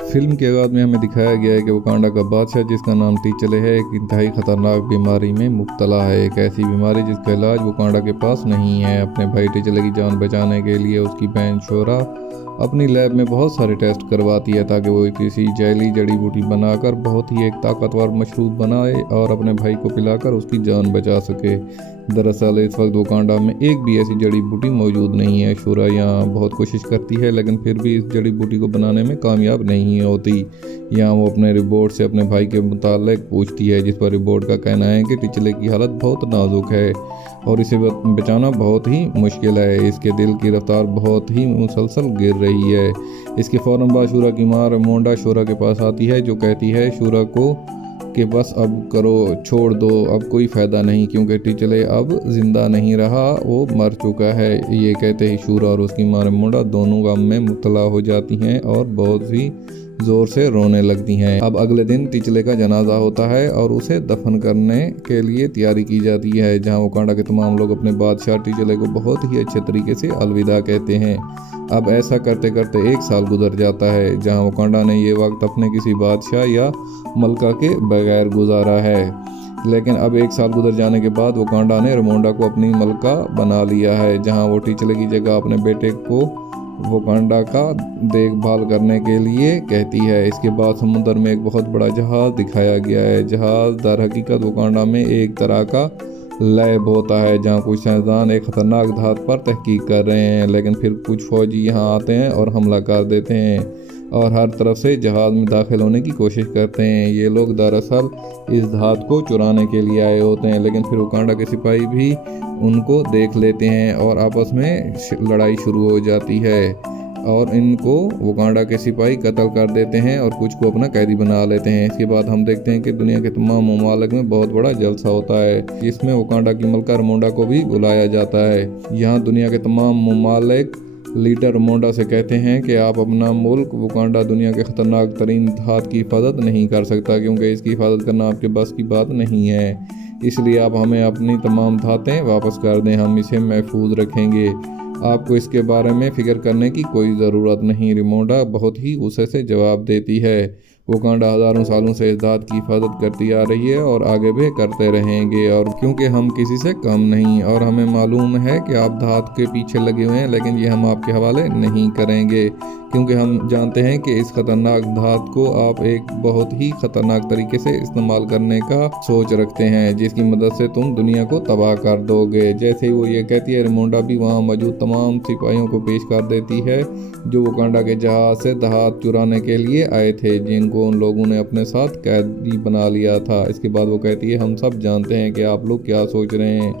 Film के आगाज में हमें दिखाया गया है कि वकांडा का बादशाह, जिसका नाम टीचले है, एक इंतहाई खतरनाक बीमारी में मुब्तला है। एक ऐसी बीमारी जिसका इलाज वकांडा के पास नहीं है। अपने भाई टीचले की जान बचाने के लिए उसकी बहन शोरा अपनी लैब में बहुत सारे टेस्ट करवाती है ताकि वो किसी जैली जड़ी बूटी बनाकर बहुत ही एक ताकतवर मशरूब बनाए और अपने भाई को पिलाकर उसकी जान बचा सके। दरअसल इस वक्त वकांडा में एक भी ऐसी जड़ी बूटी मौजूद नहीं है। शोरा यहाँ बहुत कोशिश करती है लेकिन फिर भी इस जड़ी बूटी को बनाने में कामयाब नहीं होती। यहाँ वो अपने रिपोर्ट से अपने भाई के मुताल्लिक पूछती है, जिस पर रिपोर्ट का कहना है कि टिचले की हालत बहुत नाजुक है और इसे बचाना बहुत ही मुश्किल है। इसके दिल की रफ्तार बहुत ही मुसलसल गिर रही है। इसके फ़ौरन बाद शूरा की माँ रेमोंडा शोरा के पास आती है, जो कहती है शूरा को कि बस अब करो, छोड़ दो, अब कोई फ़ायदा नहीं क्योंकि टिचले अब ज़िंदा नहीं रहा, वो मर चुका है। ये कहते ही शूरा और उसकी माँ रेमोंडा दोनों गम में मुब्तला हो जाती हैं और बहुत ही ज़ोर से रोने लगती हैं। अब अगले दिन टिचले का जनाजा होता है और उसे दफन करने के लिए तैयारी की जाती है, जहां वकांडा के तमाम लोग अपने बादशाह टिचले को बहुत ही अच्छे तरीके से अलविदा कहते हैं। अब ऐसा करते करते एक साल गुजर जाता है, जहां वकांडा ने ये वक्त अपने किसी बादशाह या मलका के बगैर गुजारा है। लेकिन अब एक साल गुजर जाने के बाद वकांडा ने रेमोंडा को अपनी मलका बना लिया है, जहां वो टिचले की जगह अपने बेटे को वकांडा का देखभाल करने के लिए कहती है। इसके बाद समुद्र में एक बहुत बड़ा जहाज़ दिखाया गया है। जहाज़ दर हकीकत वकांडा में एक तरह का लैब होता है, जहां कुछ साइंसदान एक खतरनाक धात पर तहकीक कर रहे हैं, लेकिन फिर कुछ फौजी यहां आते हैं और हमला कर देते हैं और हर तरफ से जहाज़ में दाखिल होने की कोशिश करते हैं। ये लोग दरअसल इस धात को चुराने के लिए आए होते हैं, लेकिन फिर वकांडा के सिपाही भी उनको देख लेते हैं और आपस में लड़ाई शुरू हो जाती है और इनको वकांडा के सिपाही कत्ल कर देते हैं और कुछ को अपना कैदी बना लेते हैं। इसके बाद हम देखते हैं कि दुनिया के तमाम ममालिक में बहुत बड़ा जलसा होता है, जिसमें वकांडा की मलका रेमोंडा को भी बुलाया जाता है। यहाँ दुनिया के तमाम ममालिक लीडर रेमोंडा से कहते हैं कि आप अपना मुल्क वकांडा दुनिया के ख़तरनाक तरीन धात की हिफाजत नहीं कर सकता, क्योंकि इसकी हिफाजत करना आपके बस की बात नहीं है। इसलिए आप हमें अपनी तमाम धातें वापस कर दें, हम इसे महफूज रखेंगे। आपको इसके बारे में फ़िक्र करने की कोई ज़रूरत नहीं। रेमोंडा बहुत ही गुस्से से जवाब देती है। वकांडा हज़ारों सालों से इस धात की हिफाजत करती आ रही है और आगे भी करते रहेंगे, और क्योंकि हम किसी से कम नहीं और हमें मालूम है कि आप धात के पीछे लगे हुए हैं, लेकिन ये हम आपके हवाले नहीं करेंगे क्योंकि हम जानते हैं कि इस खतरनाक धात को आप एक बहुत ही खतरनाक तरीके से इस्तेमाल करने का सोच रखते हैं, जिसकी मदद से तुम दुनिया को तबाह कर दोगे। जैसे ही वो ये कहती है, रेमोंडा भी वहाँ मौजूद तमाम सिपाहियों को पेश कर देती है जो वकांडा के जहाज से धात चुराने के लिए आए थे, जिनको उन लोगों ने अपने साथ कैदी बना लिया था। इसके बाद वो कहती है, हम सब जानते हैं कि आप लोग क्या सोच रहे हैं।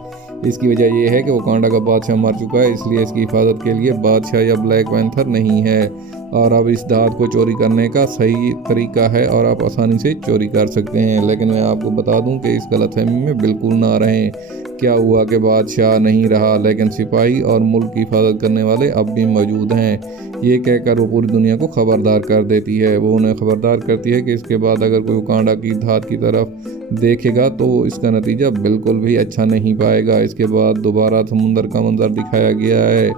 इसकी वजह यह है कि वकांडा का बादशाह मर चुका है, इसलिए इसकी हिफाजत के लिए बादशाह या ब्लैक पैंथर नहीं है और अब इस धात को चोरी करने का सही तरीका है और आप आसानी से चोरी कर सकते हैं। लेकिन मैं आपको बता दूं कि इस गलतफहमी में बिल्कुल ना रहें। क्या हुआ कि बादशाह नहीं रहा, लेकिन सिपाही और मुल्क की हिफाजत करने वाले अब भी मौजूद हैं। ये कहकर वो पूरी दुनिया को खबरदार कर देती है। वो उन्हें खबरदार करती है कि इसके बाद अगर कोई वकांडा की धात की तरफ देखेगा तो इसका नतीजा बिल्कुल भी अच्छा नहीं पाएगा। इसके बाद दोबारा समुंदर का मंजर दिखाया गया है,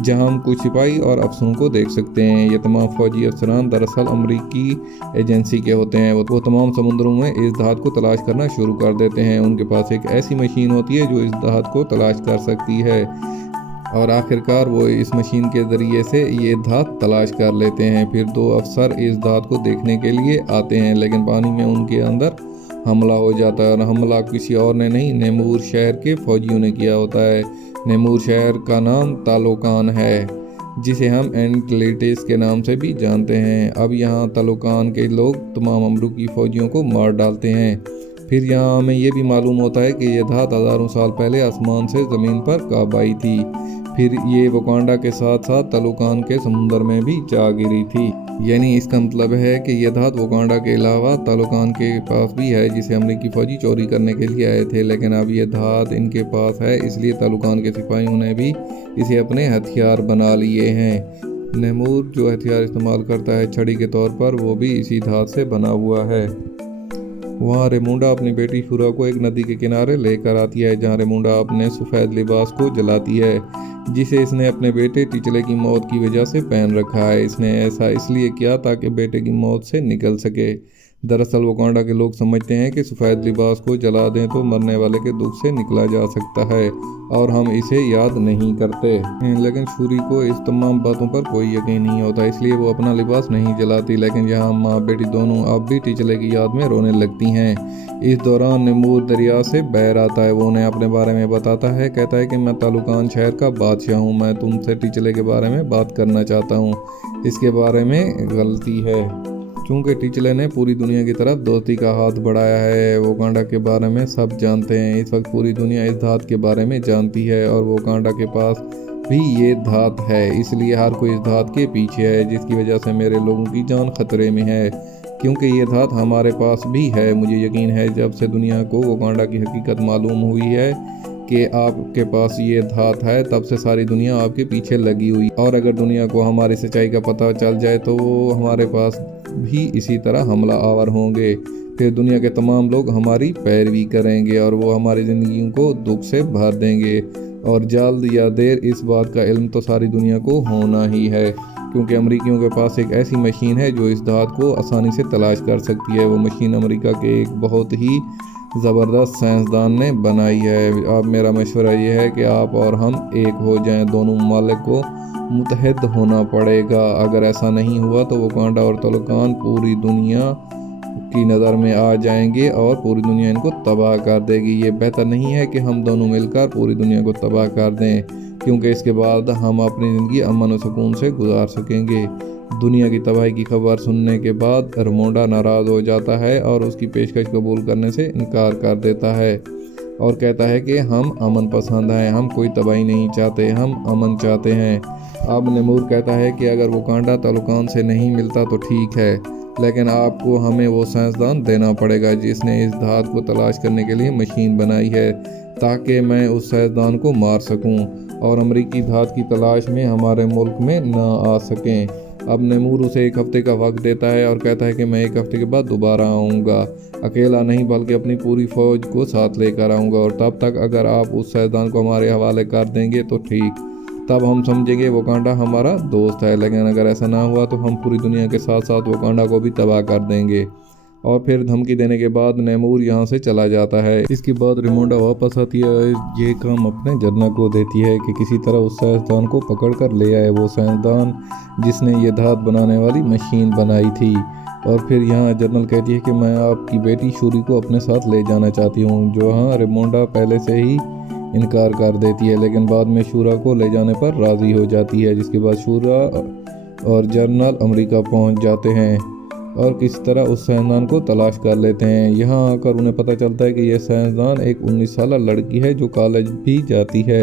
जहां हम कुछ सिपाही और अफसरों को देख सकते हैं। ये तमाम फौजी अफसरान दरअसल अमरीकी एजेंसी के होते हैं। वो तमाम समुद्रों में इस धात को तलाश करना शुरू कर देते हैं। उनके पास एक ऐसी मशीन होती है जो इस धात को तलाश कर सकती है और आखिरकार वो इस मशीन के ज़रिए से ये धात तलाश कर लेते हैं। फिर दो अफसर इस धात को देखने के लिए आते हैं, लेकिन पानी में उनके अंदर हमला हो जाता है और हमला किसी और ने नहीं, नेमूर शहर के फौजियों ने किया होता है। नेमूर शहर का नाम तालोकान है, जिसे हम एंटलेटिस के नाम से भी जानते हैं। अब यहाँ तालोकान के लोग तमाम अमरीकी फौजियों को मार डालते हैं। फिर यहाँ हमें ये भी मालूम होता है कि यह धात हज़ारों साल पहले आसमान से ज़मीन पर काब आई थी। फिर ये वकांडा के साथ साथ तालोकान के समुंदर में भी जा गिरी थी। यानी इसका मतलब है कि यह धात वकांडा के अलावा तालोकान के पास भी है, जिसे अमरीकी फौजी चोरी करने के लिए आए थे। लेकिन अब यह धात इनके पास है, इसलिए तालोकान के सिपाहियों ने भी इसे अपने हथियार बना लिए हैं। नेमूर जो हथियार इस्तेमाल करता है छड़ी के तौर पर, वो भी इसी धात से बना हुआ है। वहाँ रेमुंडा अपनी बेटी शूरा को एक नदी के किनारे लेकर आती है, जहाँ रेमुंडा अपने सफ़ेद लिबास को जलाती है जिसे इसने अपने बेटे टिचले की मौत की वजह से पहन रखा है। इसने ऐसा इसलिए किया ताकि बेटे की मौत से निकल सके। दरअसल वकांडा के लोग समझते हैं कि सफ़ेद लिबास को जला दें तो मरने वाले के दुख से निकला जा सकता है, और हम इसे याद नहीं करते। लेकिन शूरी को इस तमाम बातों पर कोई यकीन नहीं होता, इसलिए वो अपना लिबास नहीं जलाती। लेकिन यहाँ माँ बेटी दोनों अब भी टिचले की याद में रोने लगती हैं। इस दौरान नेमूर दरिया से बहर आता है। वो उन्हें अपने बारे में बताता है। कहता है कि मैं तालुकान शहर का बादशाह हूँ, मैं तुमसे टिचले के बारे में बात करना चाहता हूँ। इसके बारे में गलती है क्योंकि टिचले ने पूरी दुनिया की तरफ दोस्ती का हाथ बढ़ाया है। वकांडा के बारे में सब जानते हैं। इस वक्त पूरी दुनिया इस धात के बारे में जानती है और वकांडा के पास भी ये धात है, इसलिए हर कोई इस धात के पीछे है, जिसकी वजह से मेरे लोगों की जान खतरे में है। क्योंकि ये धात हमारे पास भी है। मुझे यकीन है जब से दुनिया को वकांडा की हकीकत मालूम हुई है कि आपके पास ये धात है, तब से सारी दुनिया आपके पीछे लगी हुई। और अगर दुनिया को हमारी सच्चाई का पता चल जाए तो वो हमारे पास भी इसी तरह हमला आवर होंगे। फिर दुनिया के तमाम लोग हमारी पैरवी करेंगे और वो हमारी ज़िंदगियों को दुख से भर देंगे। और जल्द या देर इस बात का इल्म तो सारी दुनिया को होना ही है, क्योंकि अमरीकियों के पास एक ऐसी मशीन है जो इस धात को आसानी से तलाश कर सकती है। वो मशीन अमेरिका के एक बहुत ही ज़बरदस्त साइंसदान ने बनाई है। अब मेरा मशवरा ये है कि आप और हम एक हो जाएं। दोनों ममालिक को मुत्तहिद होना पड़ेगा। अगर ऐसा नहीं हुआ तो वकांडा और तालुकान पूरी दुनिया की नज़र में आ जाएंगे और पूरी दुनिया इनको तबाह कर देगी। ये बेहतर नहीं है कि हम दोनों मिलकर पूरी दुनिया को तबाह कर दें, क्योंकि इसके बाद हम अपनी ज़िंदगी अमन और सुकून से गुजार सकेंगे। दुनिया की तबाही की खबर सुनने के बाद रेमुंडा नाराज़ हो जाता है और उसकी पेशकश कबूल करने से इनकार कर देता है और कहता है कि हम अमन पसंद हैं, हम कोई तबाही नहीं चाहते, हम अमन चाहते हैं। अब नेमूर कहता है कि अगर वकांडा तालुकान से नहीं मिलता तो ठीक है, लेकिन आपको हमें वो साइंसदान देना पड़ेगा जिसने इस धात को तलाश करने के लिए मशीन बनाई है, ताकि मैं उस साइंसदान को मार सकूं और अमरीकी धात की तलाश में हमारे मुल्क में ना आ सकें। अब नेमूर उसे 1 हफ्ते का वक्त देता है और कहता है कि मैं 1 हफ्ते के बाद दोबारा आऊँगा, अकेला नहीं बल्कि अपनी पूरी फ़ौज को साथ लेकर आऊँगा, और तब तक अगर आप उस साइंसदान को हमारे हवाले कर देंगे तो ठीक, तब हम समझेंगे वकांडा हमारा दोस्त है। लेकिन अगर ऐसा ना हुआ तो हम पूरी दुनिया के साथ साथ वकांडा को भी तबाह कर देंगे। और फिर धमकी देने के बाद नेमूर यहाँ से चला जाता है। इसके बाद रेमुंडा वापस आती है। ये काम अपने जनरल को देती है कि किसी तरह उस साइंसदान को पकड़ कर ले आए, वो साइंसदान जिसने ये धात बनाने वाली मशीन बनाई थी। और फिर यहाँ जनरल कहती है कि मैं आपकी बेटी शूरी को अपने साथ ले जाना चाहती हूँ, जो हाँ रेमुंडा पहले से ही इनकार कर देती है, लेकिन बाद में शूरा को ले जाने पर राज़ी हो जाती है। जिसके बाद शूरा और जनरल अमेरिका पहुँच जाते हैं और किसी तरह उस साइंसदान को तलाश कर लेते हैं। यहाँ आकर उन्हें पता चलता है कि यह साइंसदान एक 19 साल लड़की है जो कॉलेज भी जाती है।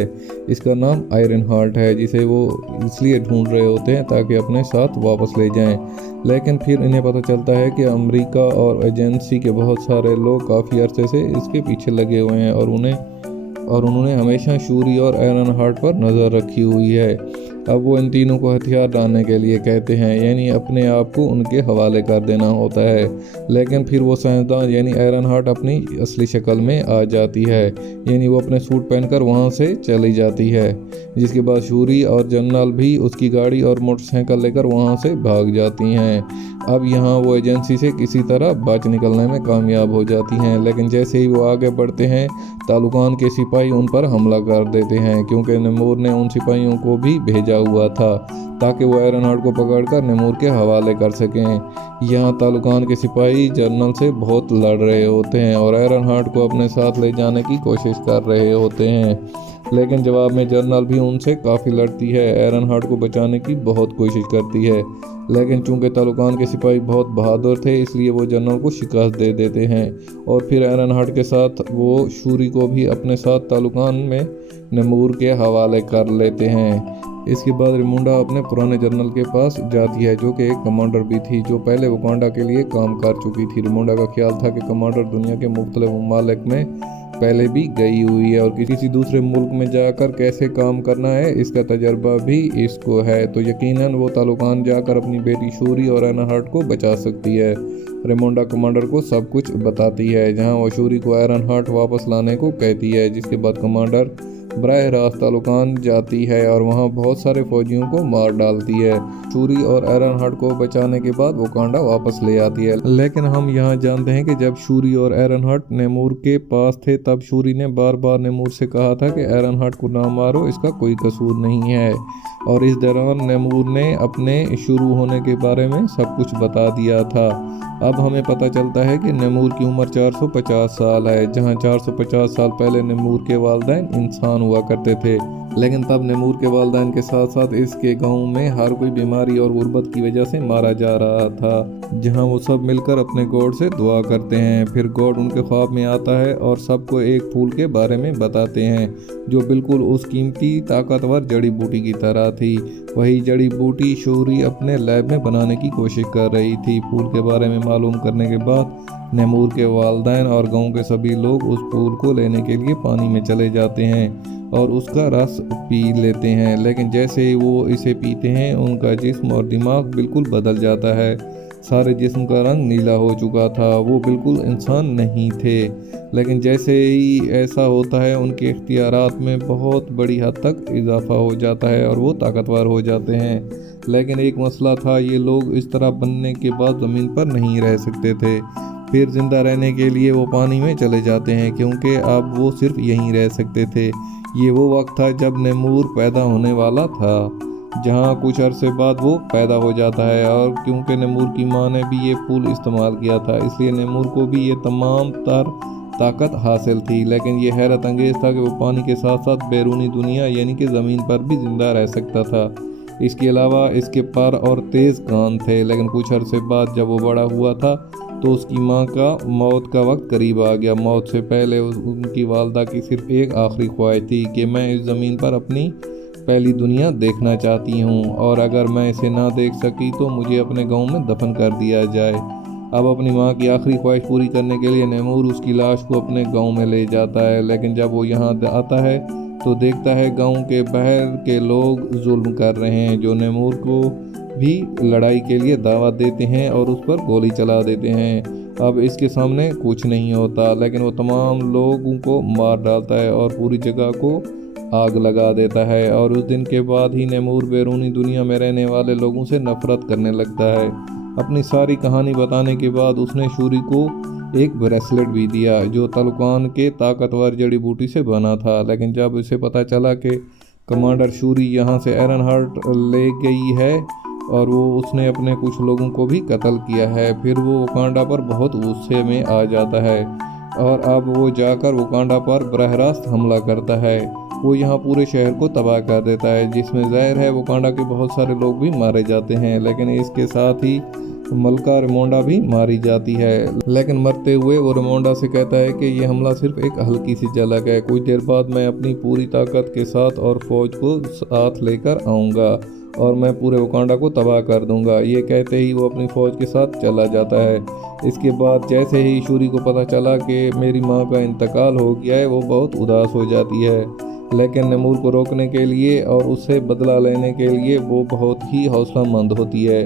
इसका नाम आयरन हार्ट है, जिसे वो इसलिए ढूंढ रहे होते हैं ताकि अपने साथ वापस ले जाएं। लेकिन फिर इन्हें पता चलता है कि अमेरिका और एजेंसी के बहुत सारे लोग काफ़ी अरसे से इसके पीछे लगे हुए हैं और उन्होंने हमेशा शूरी और आयरन हार्ट पर नज़र रखी हुई है। अब वो इन तीनों को हथियार डालने के लिए कहते हैं, यानी अपने आप को उनके हवाले कर देना होता है। लेकिन फिर वो साइंसदान यानी आयरन हार्ट अपनी असली शक्ल में आ जाती है, यानी वो अपने सूट पहनकर वहाँ से चली जाती है। जिसके बाद शूरी और जनरल भी उसकी गाड़ी और मोटरसाइकिल लेकर वहाँ से भाग जाती हैं। अब यहाँ वो एजेंसी से किसी तरह बच निकलने में कामयाब हो जाती हैं, लेकिन जैसे ही वो आगे बढ़ते हैं तालुकान के सिपाही उन पर हमला कर देते हैं, क्योंकि नेमूर ने उन सिपाहियों को भी भेजा हुआ था ताकि वो आयरन हार्ट को पकड़कर नेमूर के हवाले कर सकें। यहाँ तालुकान के सिपाही जनरल से बहुत लड़ रहे होते हैं और आयरन हार्ट को अपने साथ ले जाने की कोशिश कर रहे होते हैं, लेकिन जवाब में जनरल भी उनसे काफ़ी लड़ती है। आयरन हार्ट को बचाने की बहुत कोशिश करती है, लेकिन चूंकि तालुकान के सिपाही बहुत बहादुर थे इसलिए वो जनरल को शिकस्त दे देते हैं। और फिर आयरन हार्ट के साथ वो शूरी को भी अपने साथ तालुकान में नेमूर के हवाले कर लेते हैं। इसके बाद रेमुंडा अपने पुराने जनरल के पास जाती है, जो कि एक कमांडर भी थी जो पहले वकांडा के लिए काम कर चुकी थी। रेमुंडा का ख्याल था कि कमांडर दुनिया के मुख्तलिफ ममालिक में पहले भी गई हुई है और किसी दूसरे मुल्क में जाकर कैसे काम करना है इसका तजर्बा भी इसको है, तो यकीनन वो तालुकान जाकर अपनी बेटी शूरी और एरनहार्ट को बचा सकती है। रेमोंडा कमांडर को सब कुछ बताती है, जहां वो शूरी को एरनहार्ट वापस लाने को कहती है, जिसके बाद कमांडर बराह रास्त तालुकान जाती है और वहां बहुत सारे फौजियों को मार डालती है। शूरी और एरनहार्ट को बचाने के बाद वकांडा वापस ले आती है। लेकिन हम यहाँ जानते हैं कि जब शूरी और एरनहार्ट नेमूर के पास थे तब शूरी ने बार बार नेमूर से कहा था कि एरनहार्ट को ना मारो, इसका कोई कसूर नहीं है। और इस दौरान नेमूर ने अपने शुरू होने के बारे में सब कुछ बता दिया था। अब हमें पता चलता है कि नेमूर की उम्र 450 साल है, जहां 450 साल पहले नेमूर के वालिदैन इंसान हुआ करते थे। लेकिन तब नेमूर के वालिदैन के साथ साथ इसके गांव में हर कोई बीमारी और गुर्बत की वजह से मारा जा रहा था, जहां वो सब मिलकर अपने गॉड से दुआ करते हैं। फिर गॉड उनके ख्वाब में आता है और सबको एक फूल के बारे में बताते हैं जो बिल्कुल उस कीमती ताकतवर जड़ी बूटी की तरह थी। वही जड़ी बूटी शूरी अपने लैब में बनाने की कोशिश कर रही थी। फूल के बारे में मालूम करने के बाद नेमूर के वालिदैन और गांव के सभी लोग उस फूल को लेने के लिए पानी में चले जाते हैं और उसका रस पी लेते हैं। लेकिन जैसे ही वो इसे पीते हैं उनका जिस्म और दिमाग बिल्कुल बदल जाता है। सारे जिस्म का रंग नीला हो चुका था, वो बिल्कुल इंसान नहीं थे। लेकिन जैसे ही ऐसा होता है उनके इख्तियारात में बहुत बड़ी हद तक इजाफा हो जाता है और वो ताकतवर हो जाते हैं। लेकिन एक मसला था, ये लोग इस तरह बनने के बाद ज़मीन पर नहीं रह सकते थे। फिर ज़िंदा रहने के लिए वो पानी में चले जाते हैं, क्योंकि अब वो सिर्फ यहीं रह सकते थे। ये वो वक्त था जब नेमूर पैदा होने वाला था, जहाँ कुछ अरसे बाद वो पैदा हो जाता है। और क्योंकि नेमूर की माँ ने भी ये फूल इस्तेमाल किया था, इसलिए नेमूर को भी ये तमाम तर ताकत हासिल थी। लेकिन ये हैरत अंगेज़ था कि वो पानी के साथ साथ बैरूनी दुनिया यानी कि ज़मीन पर भी ज़िंदा रह सकता था। इसके अलावा इसके पर और तेज़ कान थे। लेकिन कुछ अरसे बाद जब वो बड़ा हुआ था तो उसकी माँ का मौत का वक्त करीब आ गया। मौत से पहले उनकी वालदा की सिर्फ एक आखिरी ख्वाहिश थी कि मैं इस ज़मीन पर अपनी पहली दुनिया देखना चाहती हूँ, और अगर मैं इसे ना देख सकी तो मुझे अपने गांव में दफन कर दिया जाए। अब अपनी माँ की आखिरी ख्वाहिश पूरी करने के लिए नेमूर उसकी लाश को अपने गांव में ले जाता है। लेकिन जब वो यहाँ आता है तो देखता है गांव के बाहर के लोग जुल्म कर रहे हैं, जो नेमूर को भी लड़ाई के लिए दावत देते हैं और उस पर गोली चला देते हैं। अब इसके सामने कुछ नहीं होता, लेकिन वो तमाम लोगों को मार डालता है और पूरी जगह को आग लगा देता है। और उस दिन के बाद ही नेमूर बैरूनी दुनिया में रहने वाले लोगों से नफरत करने लगता है। अपनी सारी कहानी बताने के बाद उसने शूरी को एक ब्रेसलेट भी दिया जो तालुकान के ताकतवर जड़ी बूटी से बना था। लेकिन जब उसे पता चला कि कमांडर शूरी यहाँ से एरनहार्ट ले गई है और वो उसने अपने कुछ लोगों को भी कत्ल किया है, फिर वो वकांडा पर बहुत गुस्से में आ जाता है और अब वो जाकर वकांडा पर बराह रास्त हमला करता है। वो यहाँ पूरे शहर को तबाह कर देता है, जिसमें ज़ाहिर है वकांडा के बहुत सारे लोग भी मारे जाते हैं। लेकिन इसके साथ ही मलका रेमोंडा भी मारी जाती है। लेकिन मरते हुए वो रेमोंडा से कहता है कि ये हमला सिर्फ एक हल्की सी झलक है, कुछ देर बाद मैं अपनी पूरी ताकत के साथ और फौज को साथ लेकर आऊँगा और मैं पूरे वकांडा को तबाह कर दूंगा। ये कहते ही वो अपनी फ़ौज के साथ चला जाता है। इसके बाद जैसे ही शूरी को पता चला कि मेरी माँ का इंतकाल हो गया है, वो बहुत उदास हो जाती है। लेकिन नेमूर को रोकने के लिए और उससे बदला लेने के लिए वो बहुत ही हौसलामंद होती है।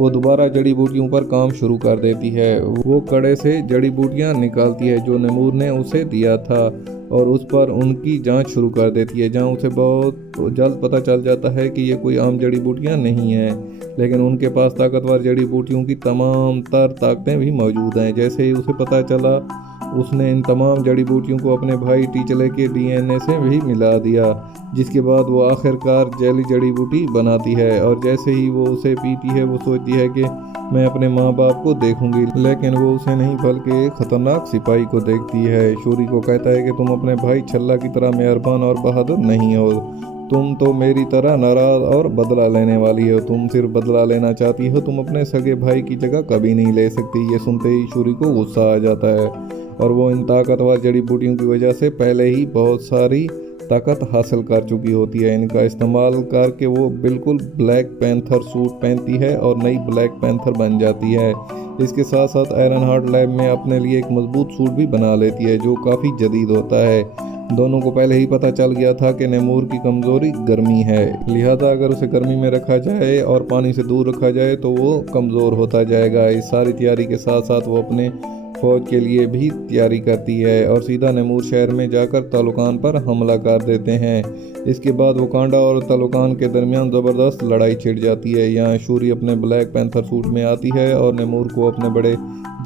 वो दोबारा जड़ी बूटियों पर काम शुरू कर देती है। वो कड़े से जड़ी बूटियाँ निकालती है जो नेमूर ने उसे दिया था और उस पर उनकी जांच शुरू कर देती है, जहां उसे बहुत जल्द पता चल जाता है कि ये कोई आम जड़ी बूटियाँ नहीं हैं, लेकिन उनके पास ताकतवर जड़ी बूटियों की तमाम तर ताकतें भी मौजूद हैं। जैसे ही उसे पता चला उसने इन तमाम जड़ी बूटियों को अपने भाई टीचले के DNA से भी मिला दिया, जिसके बाद वो आखिरकार जैली जड़ी बूटी बनाती है। और जैसे ही वो उसे पीती है वो सोचती है कि मैं अपने माँ बाप को देखूंगी, लेकिन वो उसे नहीं बल्कि एक खतरनाक सिपाही को देखती है। शूरी को कहता है कि तुम अपने भाई छल्ला की तरह मेहरबान और बहादुर नहीं हो, तुम तो मेरी तरह नाराज और बदला लेने वाली हो। तुम सिर्फ बदला लेना चाहती हो, तुम अपने सगे भाई की जगह कभी नहीं ले सकती। ये सुनते ही शूरी को गुस्सा आ जाता है और वो इन ताकतवर जड़ी बूटियों की वजह से पहले ही बहुत सारी ताकत हासिल कर चुकी होती है। इनका इस्तेमाल करके वो बिल्कुल ब्लैक पैंथर सूट पहनती है और नई ब्लैक पैंथर बन जाती है। इसके साथ साथ आयरन हार्ट लैब में अपने लिए एक मजबूत सूट भी बना लेती है जो काफ़ी जदीद होता है। दोनों को पहले ही पता चल गया था कि नैमूर की कमज़ोरी गर्मी है, लिहाजा अगर उसे गर्मी में रखा जाए और पानी से दूर रखा जाए तो वो कमज़ोर होता जाएगा। इस सारी तैयारी के साथ साथ वो अपने फ़ौज के लिए भी तैयारी करती है और सीधा नैमूर शहर में जाकर तालुकान पर हमला कर देते हैं। इसके बाद वकांडा और तालुकान के दरमियान ज़बरदस्त लड़ाई छिड़ जाती है। यहाँ शूरी अपने ब्लैक पैंथर सूट में आती है और नैमूर को अपने बड़े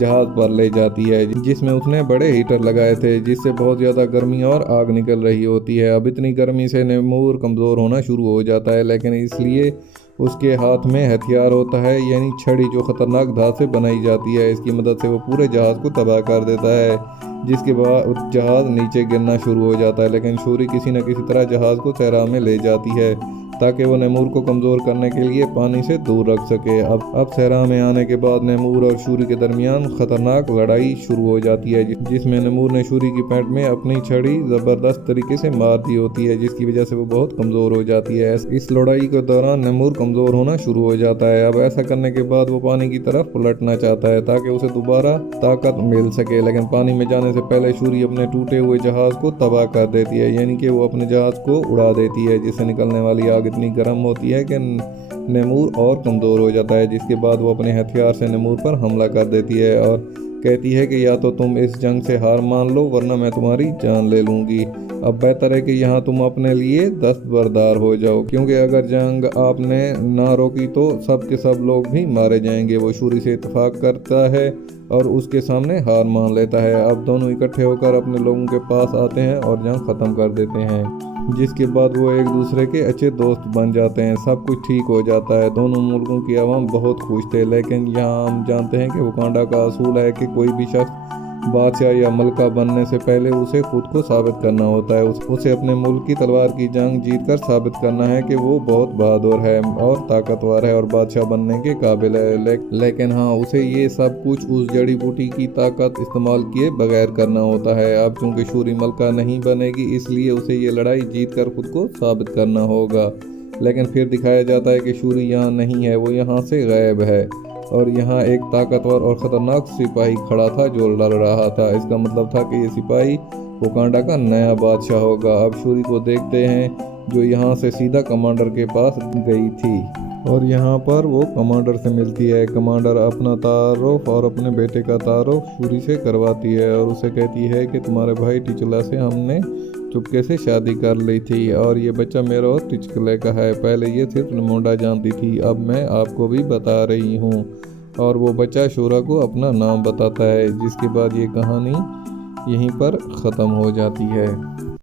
जहाज़ पर ले जाती है जिसमें उसने बड़े हीटर लगाए थे, जिससे बहुत ज़्यादा गर्मी और आग निकल रही होती है। अब इतनी गर्मी से नैमूर कमज़ोर होना शुरू हो जाता है, लेकिन इसलिए उसके हाथ में हथियार होता है, यानी छड़ी, जो ख़तरनाक धात से बनाई जाती है। इसकी मदद से वो पूरे जहाज़ को तबाह कर देता है, जिसके बाद जहाज़ नीचे गिरना शुरू हो जाता है। लेकिन शूरी किसी न किसी तरह जहाज़ को सहरा में ले जाती है ताकि वो नैमूर को कमज़ोर करने के लिए पानी से दूर रख सके। अब सहरा में आने के बाद नैमूर और शूरी के दरमियान ख़तरनाक लड़ाई शुरू हो जाती है, जिसमें नैमूर ने शूरी की पैंट में अपनी छड़ी ज़बरदस्त तरीके से मार दी होती है, जिसकी वजह से वो बहुत कमज़ोर हो जाती है। इस लड़ाई के दौरान नैमूर कमज़ोर होना शुरू हो जाता है। अब ऐसा करने के बाद वो पानी की तरफ पलटना चाहता है ताकि उसे दोबारा ताकत मिल सके, लेकिन पानी में जाने से पहले शूरी अपने टूटे हुए जहाज़ को तबाह कर देती है, यानी कि वो अपने जहाज़ को उड़ा देती है, जिससे निकलने वाली आग इतनी गर्म होती है कि नैमूर और कमज़ोर हो जाता है। जिसके बाद वो अपने हथियार से नैमूर पर हमला कर देती है और कहती है कि या तो तुम इस जंग से हार मान लो वरना मैं तुम्हारी जान ले लूँगी। अब बेहतर है कि यहाँ तुम अपने लिए दस्तबरदार हो जाओ, क्योंकि अगर जंग आपने ना रोकी तो सब के सब लोग भी मारे जाएंगे। वो शूरी से इत्तेफाक करता है और उसके सामने हार मान लेता है। अब दोनों इकट्ठे होकर अपने लोगों के पास आते हैं और जंग ख़त्म कर देते हैं, जिसके बाद वो एक दूसरे के अच्छे दोस्त बन जाते हैं। सब कुछ ठीक हो जाता है। दोनों मुल्कों की आवाम बहुत खुश थे, लेकिन यहाँ हम जानते हैं कि वकांडा का असूल है कि कोई भी शख्स बादशाह या मलका बनने से पहले उसे खुद को साबित करना होता है। उसे अपने मुल्क की तलवार की जंग जीतकर साबित करना है कि वो बहुत बहादुर है और ताकतवर है और बादशाह बनने के काबिल है। लेकिन हाँ, उसे ये सब कुछ उस जड़ी बूटी की ताकत इस्तेमाल किए बगैर करना होता है। अब चूंकि शूरी मलका नहीं बनेगी, इसलिए उसे ये लड़ाई जीत कर खुद को साबित करना होगा। लेकिन फिर दिखाया जाता है कि शूरी यहाँ नहीं है, वो यहाँ से गायब है और यहाँ एक ताकतवर और ख़तरनाक सिपाही खड़ा था जो लड़ रहा था। इसका मतलब था कि ये सिपाही वकांडा का नया बादशाह होगा। अब शूरी को देखते हैं जो यहाँ से सीधा कमांडर के पास गई थी और यहाँ पर वो कमांडर से मिलती है। कमांडर अपना तारुफ और अपने बेटे का तारुफ शूरी से करवाती है और उसे कहती है कि तुम्हारे भाई टिचला से हमने चुपके से शादी कर ली थी और ये बच्चा मेरा और टिचले का है। पहले ये सिर्फ नमोंडा जानती थी, अब मैं आपको भी बता रही हूँ। और वो बच्चा शूरा को अपना नाम बताता है, जिसके बाद ये कहानी यहीं पर ख़त्म हो जाती है।